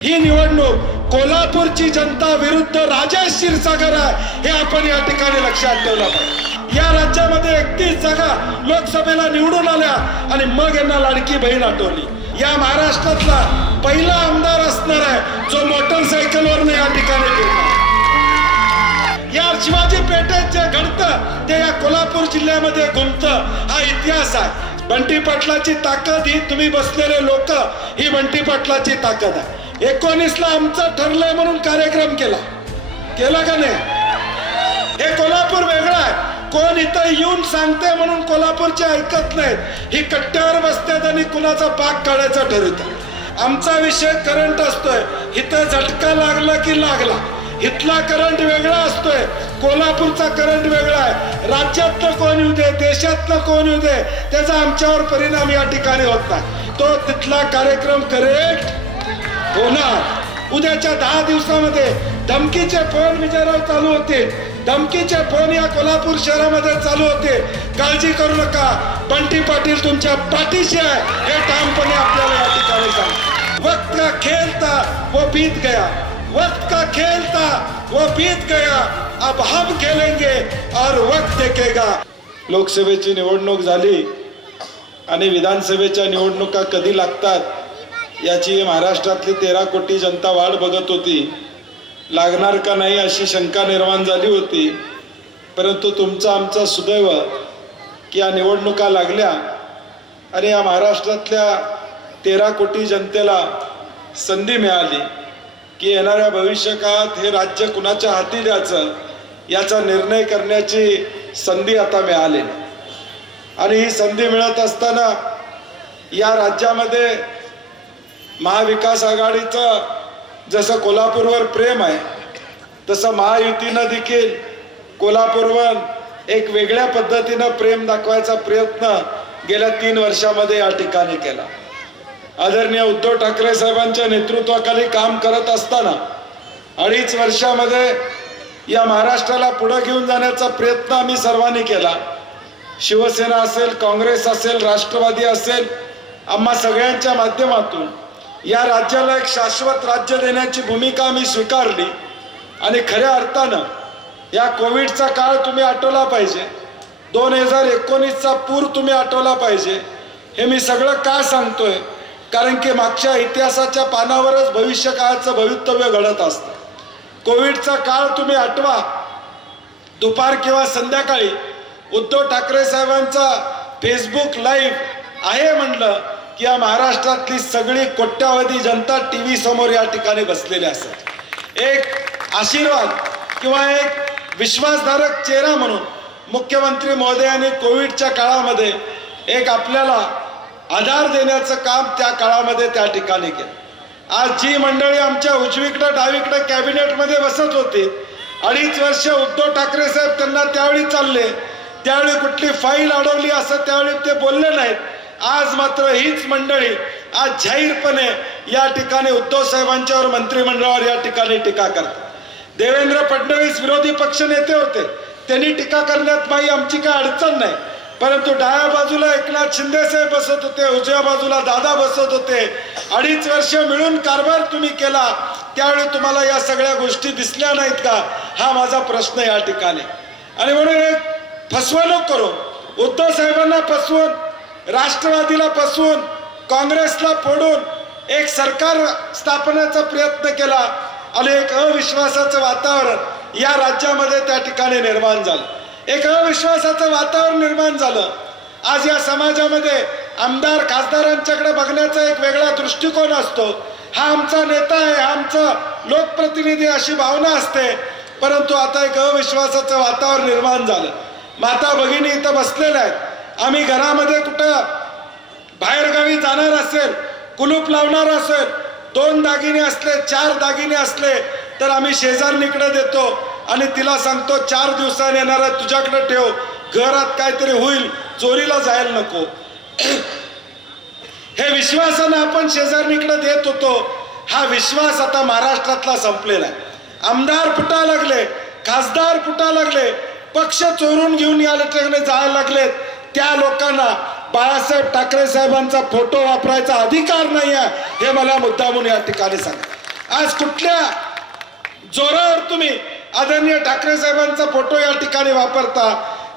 ही निवडणूक कोल्हापूरची जनता विरुद्ध राजेश क्षीरसागर आहे हे आपण या ठिकाणी लक्षात ठेवलं पाहिजे। या राज्यामध्ये 31 जागा लोकसभेला निवडून आल्या आणि मग यांना लाडकी बहीण आठवली। या महाराष्ट्रातला पहिला आमदार असणार आहे जो मोटरसायकलवर या ठिकाणी फिरणार। या शिवाजी पेठेत जे घडतं ते या कोल्हापूर जिल्ह्यामध्ये घुमतं, हा इतिहास आहे। बंटी पाटलाची ताकद ही तुम्ही बसलेले लोक, ही बंटी पाटलाची ताकद आहे। 19ला आमचं ठरलंय म्हणून कार्यक्रम केला का नाही? हे कोल्हापूर वेगळं आहे। कोण इथं येऊन सांगते म्हणून कोल्हापूरचे ऐकत नाहीत, ही कट्ट्यावर बसतात आणि कुणाचा पाक काढायचा ठरवतात। आमचा विषय करंट असतोय, इथं झटका लागला की लागला। इथला करंट वेगळा असतोय, कोल्हापूरचा करंट वेगळा आहे। राज्यातलं कोण येऊ दे, देशातलं कोण येऊ दे, त्याचा आमच्यावर परिणाम या ठिकाणी होत नाही। तो तिथला कार्यक्रम करेक्ट होणार। उद्याच्या 10 दिवसामध्ये धमकीचे फोन विजयराव चालू होते, धमकीचे फोन या कोल्हापूर शहरामध्ये चालू होते। काळजी करू नका, बंटी पाटील तुमच्या पाठीशी आहे हे ठामपणे आपल्याला या ठिकाणी सांग। वक्त का खेल था वो बीत गया, वक्त का खेल था वो बीत गया, अब हम खेलेंगे और वक्त देखेगा। लोकसभेची निवडणूक झाली आणि विधानसभेच्या निवडणुका कधी लागतात याची महाराष्ट्रातली 13 कोटी जनता वाट बघत होती। लागणार का नाही अशी शंका निर्माण झाली होती, परंतु तुमचा आमचा सुदैव की या निवडणुका लागल्या आणि या महाराष्ट्रातल्या 13 कोटी जनतेला संधी मिळाली की येणाऱ्या भविष्यकाळात हे राज्य कुणाच्या हाती द्यायचं याचा निर्णय करण्याची संधी आता मिळाली। आणि ही संधी मिळत असताना या राज्यामध्ये महाविकास आघाडीचं जसं कोल्हापूरवर प्रेम आहे तसं महायुतीनं देखील कोल्हापूरवर एक वेगळ्या पद्धतीनं प्रेम दाखवायचा प्रयत्न गेल्या 3 वर्षामध्ये या ठिकाणी केला। आदरणीय उद्धव ठाकरे साहेबांच्या नेतृत्वाखाली काम करत असताना 2.5 वर्षामध्ये या महाराष्ट्राला पुढे घेऊन जाण्याचा प्रयत्न आम्ही सर्वांनी केला। शिवसेना असेल, काँग्रेस असेल, राष्ट्रवादी असेल, आम्हा सगळ्यांच्या माध्यमातून या राज्याला एक शाश्वत राज्य देण्याची भूमिका आम्ही स्वीकारली। आणि खऱ्या अर्थानं या कोविडचा काळ तुम्ही आठवला पाहिजे, 2019चा पूर तुम्ही आठवला पाहिजे। हे मी सगळं का सांगतोय, कारण की मागच्या इतिहासाच्या पानावरच भविष्यकाळाचं भवितव्य घडत असतं। कोविडचा काळ तुम्ही आठवा, दुपार किंवा संध्याकाळी उद्धव ठाकरे साहेबांचा फेसबुक लाईव्ह आहे म्हणलं की या महाराष्ट्रातली सगळी कोट्यावधी जनता टीव्ही समोर या ठिकाणी बसलेली असतात। एक आशीर्वाद किंवा एक विश्वासधारक चेहरा म्हणून मुख्यमंत्री महोदयांनी कोविडच्या काळामध्ये एक आपल्याला आधार देण्याचं काम त्या काळामध्ये त्या ठिकाणी केलं। आज जी मंडळी आमच्या उजवीकडे डावीकडे कॅबिनेटमध्ये बसत होती, 2.5 वर्ष उद्धव ठाकरे साहेब त्यांना त्यावेळी चालले, त्यावेळी कुठली फाईल अडवली असं त्यावेळी ते बोलले नाहीत। आज मात्र हीच मंडळी आज जाहीरपणे या ठिकाणी उद्धव साहेबांच्यावर मंत्रिमंडळावर या ठिकाणी टीका करतात। देवेंद्र फडणवीस विरोधी पक्ष नेते होते, त्यांनी टीका करण्यात माही आमची काय अडचण नाही, परंतु डाव्या बाजूला एकनाथ शिंदे साहेब बसत होते, उजव्या बाजूला दादा बसत होते। 2.5 वर्ष मिळून कारभार तुम्ही केला, त्यावेळी तुम्हाला या सगळ्या गोष्टी दिसल्या नाहीत का, हा माझा प्रश्न या ठिकाणी। आणि म्हणून एक फसवणूक करून उद्धव साहेबांना फसवून, राष्ट्रवादीला फसवून, काँग्रेसला फोडून एक सरकार स्थापनेचा प्रयत्न केला आणि एक अविश्वासाचं वातावरण या राज्यामध्ये त्या ठिकाणी निर्माण झालं। एक अविश्वासाचं वातावरण निर्माण झालं। आज या समाजामध्ये आमदार खासदारांच्याकडे बघण्याचा एक वेगळा दृष्टिकोन असतो। हा आमचा नेता आहे, हा आमचा लोकप्रतिनिधी अशी भावना असते, परंतु आता एक अविश्वासाचं वातावरण निर्माण झालं। माता भगिनी इथं बसलेल्या आहेत, आम्ही घरामध्ये कुठं बाहेरगावी जाणार असेल, कुलूप लावणार असेल, 2 दागिने असले, 4 दागिने असले तर आम्ही शेजारणीकडे देतो आणि तिला सांगतो 4 दिवसांनी येणार आहे, तुझ्याकडे ठेव, घरात काहीतरी होईल, चोरीला जायला नको। हे विश्वासानं आपण शेजारणीकडे देत होतो, हा विश्वास आता महाराष्ट्रातला संपलेला आहे। आमदार फुटा लागले, खासदार फुटा लागले, पक्ष चोरून घेऊन या ठिकाणी जायला लागलेत। त्या लोकांना बाळासाहेब ठाकरे साहेबांचा फोटो वापरायचा अधिकार नाही आहे हे मला मुद्दामून या ठिकाणी सांगा। आज कुठल्या जोरावर तुम्ही आदरणीय ठाकरे साहेबांचा फोटो या ठिकाणी वापरता?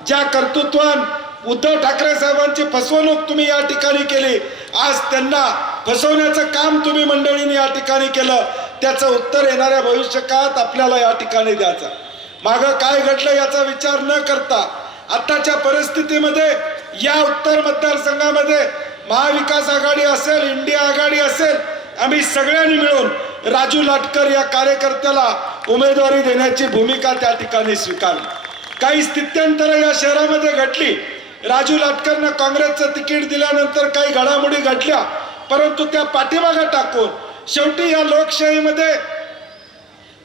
ज्या कर्तृत्वान उद्धव ठाकरे साहेबांची फसवणूक तुम्ही या ठिकाणी केली, आज त्यांना फसवण्याचं काम तुम्ही मंडळींनी या ठिकाणी केलं, त्याचं उत्तर येणाऱ्या भविष्यकाळात आपल्याला या ठिकाणी द्यायचं. मागं काय घडलं याचा विचार न करता आताच्या परिस्थितीमध्ये या उत्तर मतदारसंघामध्ये महाविकास आघाडी असेल, इंडिया आघाडी असेल, आम्ही सगळ्यांनी मिळून राजू लाटकर या कार्यकर्त्याला उमेदवारी देण्याची भूमिका त्या ठिकाणी स्वीकारली. काही स्थित्यंतर या शहरामध्ये घडली. राजू लाटकरनं काँग्रेसचं तिकीट दिल्यानंतर काही घडामोडी घडल्या, परंतु त्या पाठीमागे टाकून शेवटी या लोकशाहीमध्ये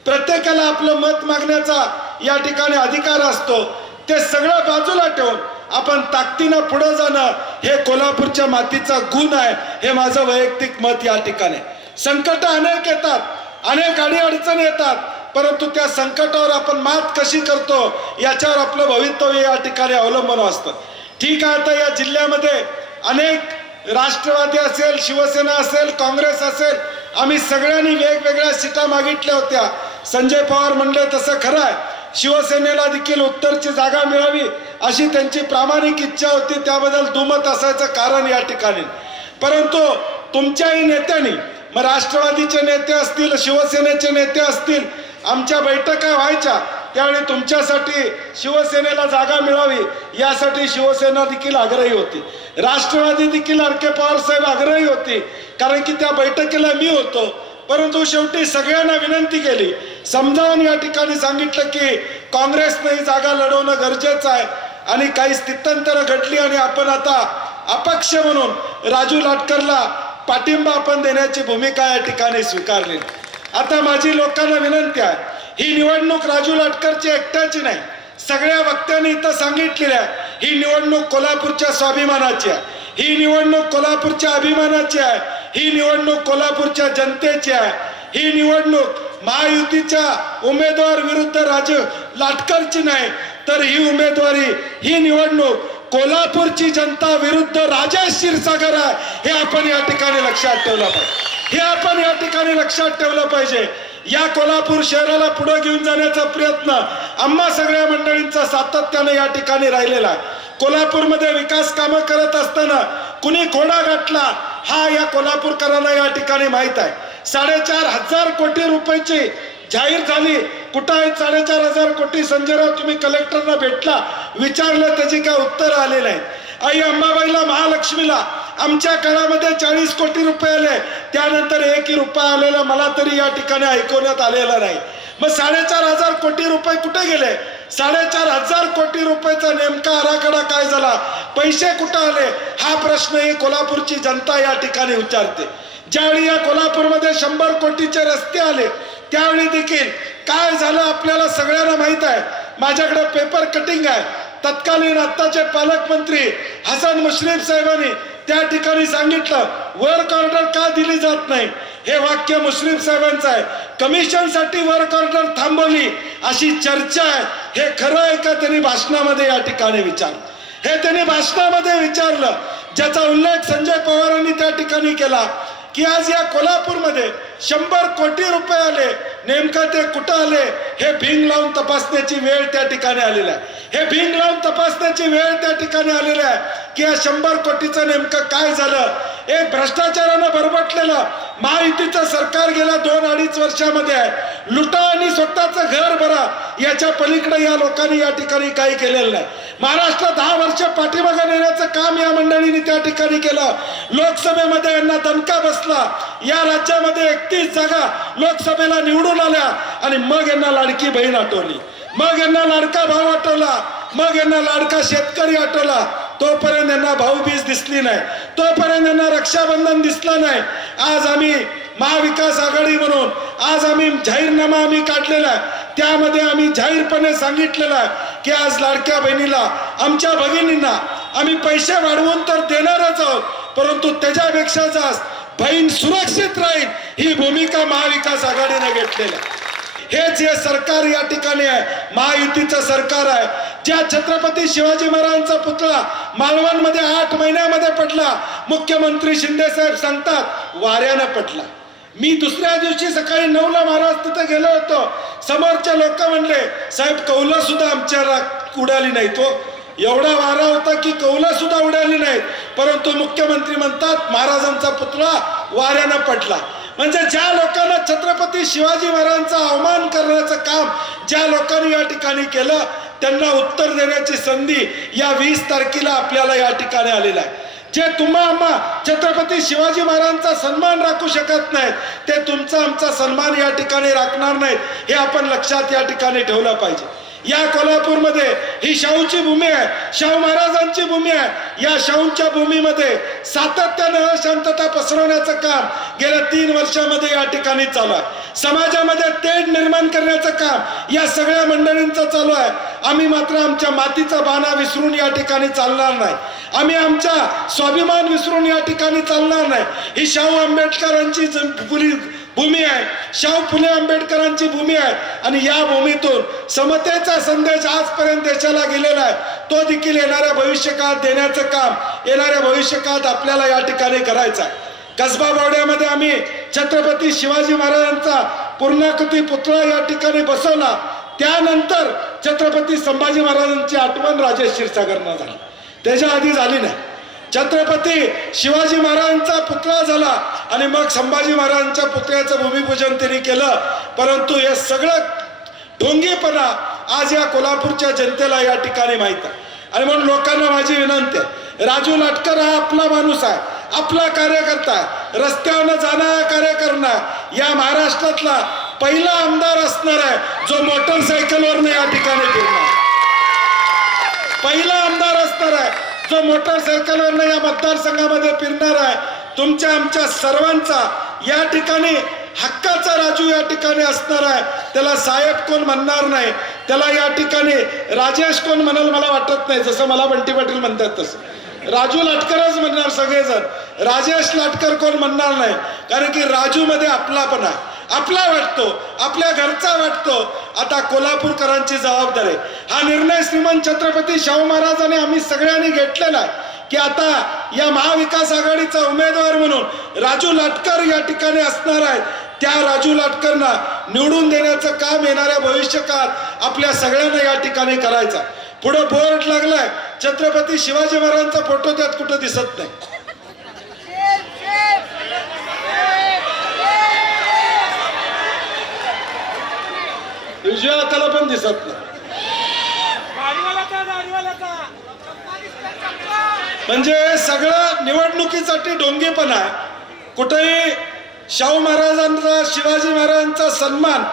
प्रत्येकाला आपलं मत मागण्याचा या ठिकाणी अधिकार असतो. ते सगळं बाजूला ठेवून आपण ताकदीनं पुढे जाणं हे कोल्हापूरच्या मातीचा गुण आहे. हे माझं वैयक्तिक मत या ठिकाणी. संकट अनेक येतात, अनेक अडीअडचणी येतात, परंतु त्या संकटावर आपण मात कशी करतो याच्यावर आपलं भवितव्य या ठिकाणी अवलंबून असतं. ठीक आहे, आता या जिल्ह्यामध्ये अनेक राष्ट्रवादी असेल, शिवसेना असेल, काँग्रेस असेल, आम्ही सगळ्यांनी वेगवेगळ्या सीटा मागितल्या होत्या. संजय पवार म्हणले तसं खरं आहे, शिवसेनेला देखील उत्तरची जागा मिळावी अशी त्यांची प्रामाणिक इच्छा होती. त्याबद्दल दुमत असायचं कारण या ठिकाणी. परंतु तुमच्याही नेत्यांनी, मग राष्ट्रवादीचे नेते असतील, शिवसेनेचे नेते असतील, आमच्या बैठका व्हायच्या त्यावेळी तुमच्यासाठी शिवसेनेला जागा मिळावी यासाठी शिवसेना देखील आग्रही होती, राष्ट्रवादी देखील आर.के. पवार साहेब आग्रही होती, कारण की त्या बैठकीला मी होतो. परंतु शेवटी सगळ्यांना विनंती केली, समजावून या ठिकाणी सांगितलं की काँग्रेसने ही जागा लढवणं गरजेचं आहे. आणि काही स्थित्यंतरं घडली आणि आपण आता अपक्ष म्हणून राजू लाटकरला पाठिंबा आपण देण्याची भूमिका या ठिकाणी स्वीकारली. आता माझी लोकांना विनंती आहे, ही निवडणूक राजू लाटकरची एकट्याची नाही, सगळ्या वक्त्यांनी इथं सांगितलेली आहे. ही निवडणूक कोल्हापूरच्या स्वाभिमानाची आहे, ही निवडणूक कोल्हापूरच्या अभिमानाची आहे, ही निवडणूक कोल्हापूरच्या जनतेची आहे. ही निवडणूक महायुतीच्या उमेदवार विरुद्ध राजू लाटकरची नाही, तर ही निवडणूक कोल्हापूरची जनता विरुद्ध राजेश क्षीरसागर आहे. हे आपण या ठिकाणी लक्षात ठेवलं पाहिजे. हे आपण या ठिकाणी लक्षात ठेवलं पाहिजे. या कोल्हापूर शहराला पुढे घेऊन जाण्याचा प्रयत्न आम्हा सगळ्या मंडळींचा सातत्याने या ठिकाणी राहिलेला आहे. कोल्हापूरमध्ये विकास कामं करत असताना कुणी घोडा गाठला हा या कोल्हापूरकरांना या ठिकाणी माहित आहे. 4,500 कोटी रुपयाची जाहीर झाली. कुठं आहे 4,500 कोटी? संजयराव, तुम्ही कलेक्टरना भेटला, विचारलं, त्याची काय उत्तर आले नाहीत. आई अंबाबाईला, महालक्ष्मीला आमच्या काळामध्ये 40 कोटी रुपये आले, त्यानंतर 1 रुपया आलेला मला तरी या ठिकाणी ऐकवण्यात आलेला नाही. मग 4,500 कोटी रुपये कुठे गेले? 4,500 कोटी रुपयाचा नेमका आराखडा काय झाला? पैसे कुठं आले? हा प्रश्न ही कोल्हापूरची जनता या ठिकाणी विचारते. ज्यावेळी या कोल्हापूरमध्ये 100 कोटीचे रस्ते आले त्यावेळी देखील काय झालं आपल्याला सगळ्यांना माहित आहे. माझ्याकडे पेपर कटिंग आहे. तत्कालीन आत्ताचे पालकमंत्री हसन मुश्रीफ साहेबांनी त्या ठिकाणी सांगितलं, वर्क ऑर्डर का दिली जात नाही? हे वाक्य मुश्रीफ साहेबांचं आहे. कमिशनसाठी वर्क ऑर्डर थांबवली अशी चर्चा आहे. हे खरं आहे का? त्यांनी भाषणामध्ये या ठिकाणी विचारलं. हे त्यांनी भाषणामध्ये विचारलं, ज्याचा उल्लेख संजय पवारांनी त्या ठिकाणी केला की आज या कोल्हापूरमध्ये 100 कोटी रुपये आले, नेमकं ते कुठं आले हे भिंग लावून तपासण्याची वेळ त्या ठिकाणी आलेला आहे. हे भिंग लावून तपासण्याची वेळ त्या ठिकाणी आलेली आहे की या 100 कोटीचं नेमकं काय झालं. एक भ्रष्टाचारानं बरबटलेलं महायुतीचं सरकार गेल्या 2-2.5 वर्षामध्ये आहे. लुटा आणि स्वतःचं घर भरा याच्या पलीकडे या लोकांनी या ठिकाणी काही केलेलं नाही. महाराष्ट्र 10 वर्ष पाठीमागे नेण्याचं काम या मंडळींनी त्या ठिकाणी केलं. लोकसभेमध्ये यांना दणका बसला. या राज्यामध्ये 31 जागा लोकसभेला निवडून आल्या आणि मग यांना लाडकी बहीण आठवली, मग यांना लाडका भाऊ आठवला, मग यांना लाडका शेतकरी आठवला. तोपर्यंत यांना भाऊबीज दिसली नाही, तोपर्यंत यांना रक्षाबंधन दिसलं नाही. आज आम्ही महाविकास आघाडी म्हणून आज आम्ही जाहीरनामा आम्ही काढलेला आहे. त्यामध्ये आम्ही जाहीरपणे सांगितलेलं आहे की आज लाडक्या बहिणीला, आमच्या भगिनींना आम्ही पैसे वाढवून तर देणारच आहोत, परंतु त्याच्यापेक्षा जास्त बहीण सुरक्षित राहील ही भूमिका महाविकास आघाडीने घेतलेली आहे. हेच हे सरकार या ठिकाणी आहे, महायुतीचं सरकार आहे. ज्या छत्रपती शिवाजी महाराजांचा पुतळा मालवणमध्ये 8 महिन्यामध्ये पडला, मुख्यमंत्री शिंदे साहेब सांगतात वाऱ्यानं पडला. मी दुसऱ्या दिवशी सकाळी 9ला महाराज तिथे गेलो होतो. समोरचे लोक म्हणले साहेब कौला सुद्धा आमच्या उडाली नाही. तो एवढा वारा होता की कौला सुद्धा उडाली नाहीत. परंतु मुख्यमंत्री म्हणतात महाराजांचा पुतळा वाऱ्यानं पडला. म्हणजे ज्या लोकांना छत्रपती शिवाजी महाराजांचा अवमान करण्याचं काम ज्या लोकांनी या ठिकाणी केलं त्यांना उत्तर देण्याची संधी या 20 तारखेला आपल्याला या ठिकाणी आलेला आहे. जे तुम्हा आम्हा छत्रपती शिवाजी महाराजांचा सन्मान राखू शकत नाहीत ते तुमचा आमचा सन्मान या ठिकाणी राखणार नाहीत. हे आपण लक्षात या ठिकाणी ठेवलं पाहिजे. या कोल्हापूरमध्ये ही शाहूची भूमी आहे, शाहू महाराजांची भूमी आहे. या शाहूंच्या भूमीमध्ये सातत्याने अशांतता पसरवण्याचं काम गेल्या 3 वर्षामध्ये या ठिकाणी चालू आहे. समाजामध्ये तेढ निर्माण करण्याचं काम या सगळ्या मंडळींचं चालू आहे. आम्ही मात्र आमच्या मातीचा बाणा विसरून या ठिकाणी चालणार नाही. आम्ही आमचा स्वाभिमान विसरून या ठिकाणी चालणार नाही. ही शाहू आंबेडकरांची भूमी आहे, शाहू फुले आंबेडकरांची भूमी आहे. आणि या भूमीतून समतेचा संदेश आजपर्यंत देशाला गेलेला आहे. तो देखील येणाऱ्या भविष्यकाळात देण्याचं काम येणाऱ्या भविष्यकाळात आपल्याला या ठिकाणी करायचं आहे. कसबा बावड्यामध्ये आम्ही छत्रपती शिवाजी महाराजांचा पूर्णाकृती पुतळा या ठिकाणी बसवला. त्यानंतर छत्रपती संभाजी महाराजांची आठवण राजेश क्षीरसागरनं झाली, त्याच्या आधी झाली नाही. छत्रपती शिवाजी महाराजांचा पुतळा झाला आणि मग संभाजी महाराजांच्या पुतळ्याचं भूमिपूजन त्यांनी केलं. परंतु हे सगळं ढोंगीपणा आज या कोल्हापूरच्या जनतेला या ठिकाणी माहित आहे. आणि म्हणून लोकांना माझी विनंती आहे, राजू लाटकर हा आपला माणूस आहे, आपला कार्यकर्ता आहे, रस्त्यावर जाणारा कार्यकर्ता या महाराष्ट्रातला पहिला आमदार असणार आहे जो मोटरसायकलवर या ठिकाणी फिरणार. पहिला आमदार असणार आहे जो मोटरसायकलवर या मतदारसंघामध्ये फिरणार आहे. तुमच्या आमच्या सर्वांचा या ठिकाणी हक्काचा राजू या ठिकाणी असणार आहे. त्याला साहेब कोण म्हणणार नाही, त्याला या ठिकाणी राजेश कोण म्हणाल मला वाटत नाही. जसं मला बंटी पाटील म्हणतात तसं राजू लाटकरच म्हणणार सगळेजण, राजेश लाटकर कोण म्हणणार नाही. कारण की राजू मध्ये आपलापणा आहे, आपला वाटतो, आपल्या घरचा वाटतो. आता कोल्हापूरकरांची जबाबदारी, हा निर्णय श्रीमंत छत्रपती शाहू महाराजांनी आम्ही सगळ्यांनी घेतलेला आहे की आता या महाविकास आघाडीचा उमेदवार म्हणून राजू लाटकर या ठिकाणी असणार आहेत. त्या राजू लाटकरना निवडून देण्याचं काम येणाऱ्या भविष्यकाळात आपल्या सगळ्यांना या ठिकाणी करायचं. पुढे बोर्ड लागलाय छत्रपती शिवाजी महाराजांचा फोटो त्यात कुठं दिसत नाही. उजव्या हाताला पण दिसत नाही. म्हणजे सगळं निवडणुकीसाठी ढोंगीपणा आहे. कुठेही शाहू महाराजांचा शिवाजी महाराजांचा सन्मान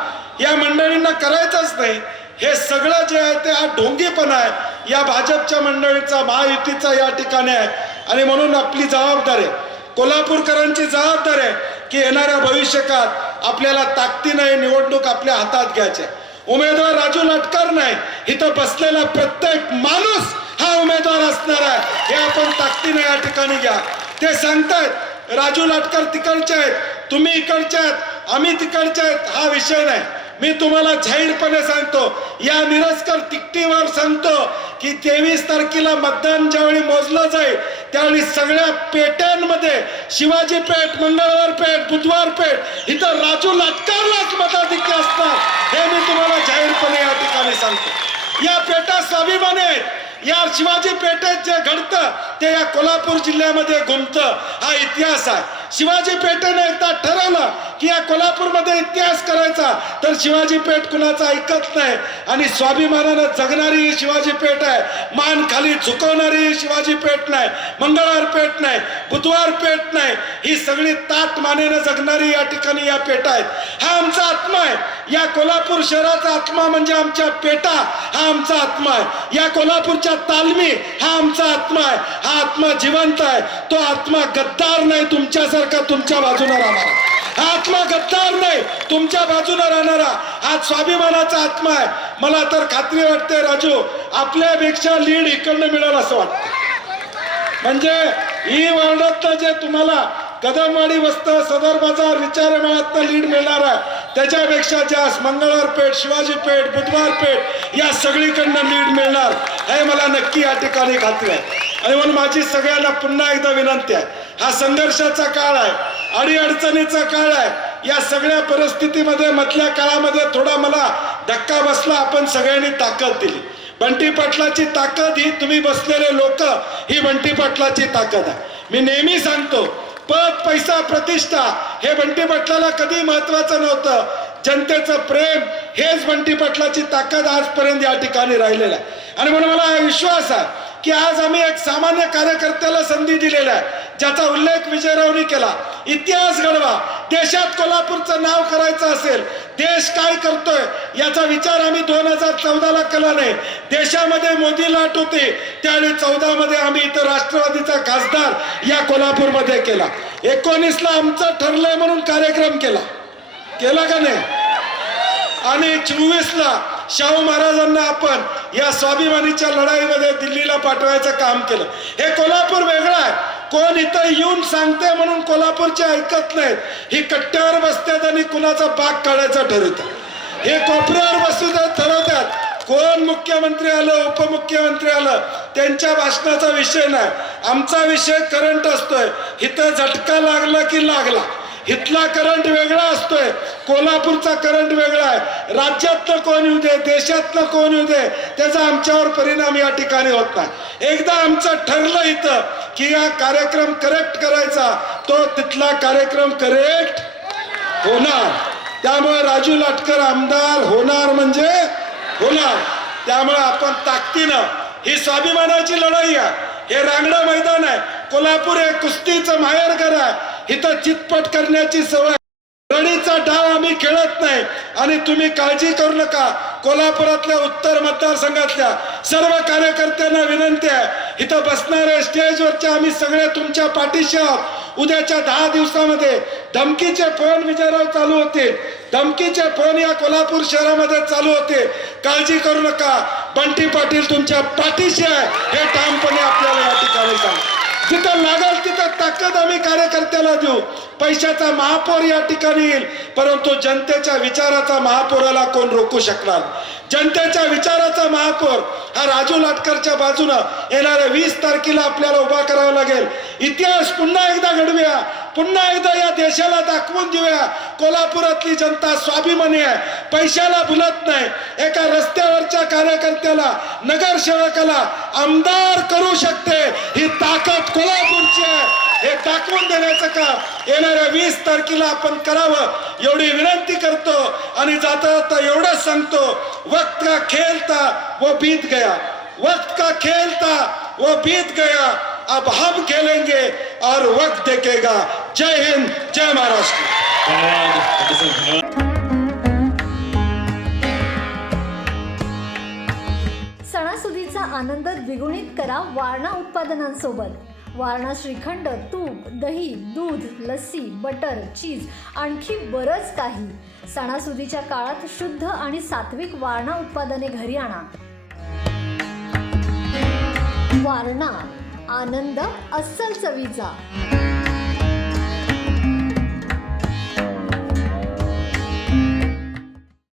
या मंडळींना करायचाच नाही. हे सगळं जे आहे ते हा ढोंगीपणा आहे या भाजपच्या मंडळीचा, महायुतीचा या ठिकाणी आहे. आणि म्हणून आपली जबाबदारी आहे, कोल्हापूरकरांची जबाबदारी आहे की येणाऱ्या भविष्यकाळात आपल्याला ताकदीने निवडणूक आपल्या हातात घ्यायची. उमेदवार राजू लाटकर नाही, इथं बसलेला प्रत्येक माणूस हा उमेदवार असणार आहे. हे आपण ताकदीने या ठिकाणी घ्या. ते सांगतायत राजू लाटकर तिकडचे आहेत, तुम्ही इकडचे आहेत, आम्ही तिकडचे आहेत, हा विषय नाही. मी तुम्हाला जाहीरपणे सांगतो, या मिरजकर तिकटीवर सांगतो की 23 तारखेला मतदान ज्यावेळी मोजलं जाईल त्यावेळी सगळ्या पेट्यांमध्ये शिवाजी पेठ, मंगळवार पेठ, बुधवार पेठ इथं राजू लाटकरलाच मताधिक्य असणार. हे मी तुम्हाला जाहीरपणे या ठिकाणी सांगतो. या पेटा स्वाभिमानी आहेत. या शिवाजी पेठेत जे घडतं ते या कोल्हापूर जिल्ह्यामध्ये घुमतं. हा इतिहास आहे. शिवाजी पेठेने एकदा ठरवलं की या कोल्हापूरमध्ये इतिहास करायचा तर शिवाजी पेठ कुणाचा ऐकत नाही. आणि स्वाभिमानानं जगणारी ही शिवाजी पेठ आहे, मान खाली झुकवणारी ही शिवाजी पेठ नाही, मंगळवार पेठ नाही, बुधवार पेठ नाही, ही सगळी ताट मानेनं जगणारी या ठिकाणी या पेठ आहेत. हा आमचा आत्मा आहे. या कोल्हापूर शहराचा आत्मा म्हणजे आमच्या पेठा, हा आमचा आत्मा आहे. या कोल्हापूरच्या तालमी हा आमचा आत्मा आहे. हा आत्मा जिवंत आहे. तो आत्मा गद्दार नाही, तुमच्यासारखा तुमच्या बाजूने राहणारा. हा आत्मा गद्दार नाही, तुमच्या बाजूने राहणारा. हा स्वाभिमानाचा आत्मा आहे. मला तर खात्री वाटते राजू, आपल्यापेक्षा लीड इकडनं मिळेल असं वाटतं. म्हणजे ही वार्डातलं जे तुम्हाला कदमवाडी वस्त, सदर बाजार, विचार मेळ्यातनं लीड मिळणार आहे त्याच्यापेक्षा जास्त मंगळवार पेठ, शिवाजी पेठ, बुधवार पेठ या सगळीकडनं लीड मिळणार हे मला नक्की या ठिकाणी खात्री आहे. आणि म्हणून माझी सगळ्यांना पुन्हा एकदा विनंती आहे, हा संघर्षाचा काळ आहे, अडीअडचणीचा काळ आहे. या सगळ्या परिस्थितीमध्ये मधल्या काळामध्ये थोडा मला धक्का बसला. आपण सगळ्यांनी ताकद दिली. बंटी पाटलाची ताकद ही तुम्ही बसलेले लोक, ही बंटी पाटलाची ताकद आहे. मी नेहमी सांगतो, पद पैसा प्रतिष्ठा हे बंटी पाटलाला कधी महत्वाचं नव्हतं. जनतेचं प्रेम हेच बंटी पाटलाची ताकद आजपर्यंत या ठिकाणी राहिलेलं आहे. आणि म्हणून मला विश्वास आहे की आज आम्ही एक सामान्य कार्यकर्त्याला संधी दिलेला आहे, ज्याचा उल्लेख विजयरावनी केला. इतिहास घडवा. देशात कोल्हापूरचं नाव करायचं असेल, देश काय करतोय याचा विचार आम्ही 2014ला केला नाही. देशामध्ये मोदी लाट होती, त्यावेळी 14 मध्ये आम्ही इथं राष्ट्रवादीचा खासदार या कोल्हापूरमध्ये केला. 19ला आमचं ठरलंय म्हणून कार्यक्रम केला का नाही? आणि 24ला शाहू महाराजांना आपण या स्वाभिमानीच्या लढाईमध्ये दिल्लीला पाठवायचं काम केलं. हे कोल्हापूर वेगळं आहे. कोण इथं येऊन सांगते म्हणून कोल्हापूरचे ऐकत नाहीत. ही कट्ट्यावर बसतात आणि कुणाचा बाग काढायचं ठरवतात. हे कोपऱ्यावर बसून ठरवतात. कोण मुख्यमंत्री आलं, उपमुख्यमंत्री आलं, त्यांच्या भाषणाचा विषय नाही. आमचा विषय करंट असतोय. इथं झटका लागला की लागला. इथला करंट वेगळा असतोय, कोल्हापूरचा करंट वेगळा आहे. राज्यातलं कोण येऊ दे, देशातलं कोण येऊ दे, त्याचा आमच्यावर परिणाम या ठिकाणी होत नाही. एकदा आमचं ठरलं इथं की हा कार्यक्रम करेक्ट करायचा, तो तिथला कार्यक्रम करेक्ट होणार. त्यामुळे राजू लाटकर आमदार होणार म्हणजे होणार. त्यामुळे आपण ताकदीनं, ही स्वाभिमानाची लढाई आहे. हे रांगडं मैदान आहे. कोल्हापूर हे कुस्तीचं माहेरघर आहे. इथं चितपट करण्याची सवय, लढीचा डाव आम्ही खेळत नाही. आणि तुम्ही काळजी करू नका. कोल्हापुरातल्या उत्तर मतदारसंघातल्या सर्व कार्यकर्त्यांना विनंती आहे, इथं बसणारे स्टेजवरच्या आम्ही सगळे तुमच्या पाठीशी आहोत. उद्याच्या 10 दिवसामध्ये धमकीचे फोन विजयराव चालू होतील. धमकीचे फोन या कोल्हापूर शहरामध्ये चालू होते. काळजी करू नका. बंटी पाटील तुमच्या पाठीशी आहे, हे ठामपणे आपल्याला या ठिकाणी सांग. जिथं लागल तिथं ताकद आम्ही कार्यकर्त्याला देऊ. पैशाचा महापौर या ठिकाणी येईल, परंतु जनतेच्या विचाराचा महापौराला कोण रोखू शकणार? जनतेच्या विचाराचा महापौर हा राजू लाटकरच्या बाजूनं येणाऱ्या 20 तारखेला आपल्याला उभा करावा लागेल. इतिहास पुन्हा एकदा घडवूया. पुन्हा एकदा या देशाला दाखवून देऊया, कोल्हापुरातली जनता स्वाभिमानी आहे, पैशाला भुलत नाही. एका रस्त्यावरच्या कार्यकर्त्याला, नगरसेवकाला आमदार करू शकते, ही ताकद कोल्हापूरची आहे. हे दाखवून देण्याचं काम येणाऱ्या 20 तारखेला आपण करावं, एवढी विनंती करतो. आणि जाता जाता एवढंच सांगतो, वक्त का खेल था वो बीत गया, वक्त का खेल था वो बीत गया, अब हम खेलेंगे और वक्त देखेगा. जय हिंद, जय महाराष्ट्र. सणासुदीचा आनंद द्विगुणित करा वारणा उत्पादनांसोबत. वारणा श्रीखंड, तूप, दही, दूध, लस्सी, बटर, चीज, आणखी बरंच काही. सणासुदीच्या काळात शुद्ध आणि सात्विक वारणा उत्पादने घरी आणा. वारणा, आनंद अस्सल चवीचा.